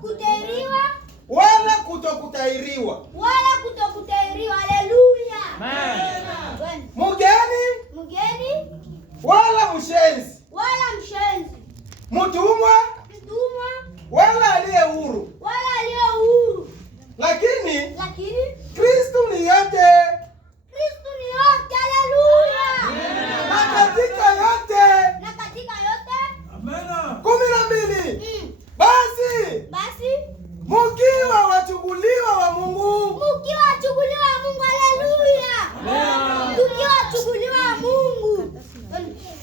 kutairiwa wala kutokutairiwa. Amen. Mgeni wala mshenzi. Mtumwa wala aliye huru. Lakini Kristo ni yote. Haleluya. Na katika yote. Amen. 12. Basi mkiwa wachukuliwa wa Mungu.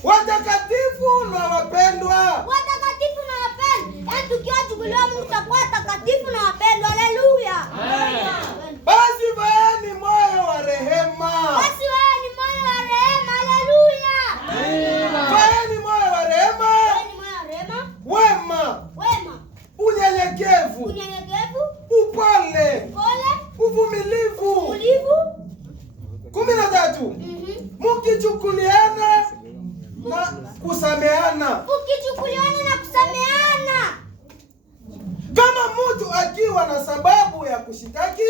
Watakatifu na wapendwa. Basi vaeni moyo wa rehema. Vaeni moyo wa rehema. Wema. Unyenyekevu. Upole. Uvumilivu. 13. Mkichukuliana na kusameana. Kama mtu akiwa na sababu ya kushitaki,